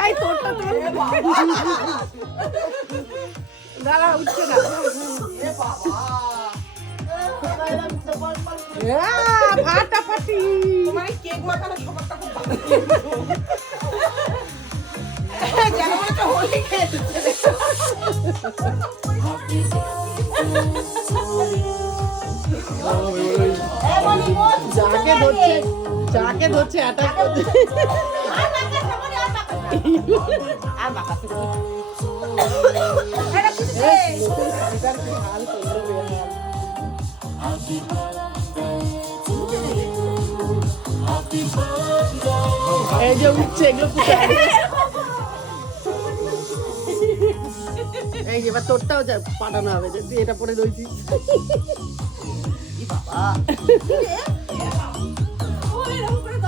এই তোরটা তোর দাঁড়া উঠছে না ফাটাফাটি তোমার কেক মাখানো সবারটা খুব ভালো যেন মনে হচ্ছে হোলি খেয়ে দিচ্ছে যাকে ধরছে অ্যাটাক করছে আর মাখাতে এই যে উঠছে এগুলো এই যে এবার তোরটাও পাঠানো হবে যে তুই এটা পরে রয়েছিস বাবা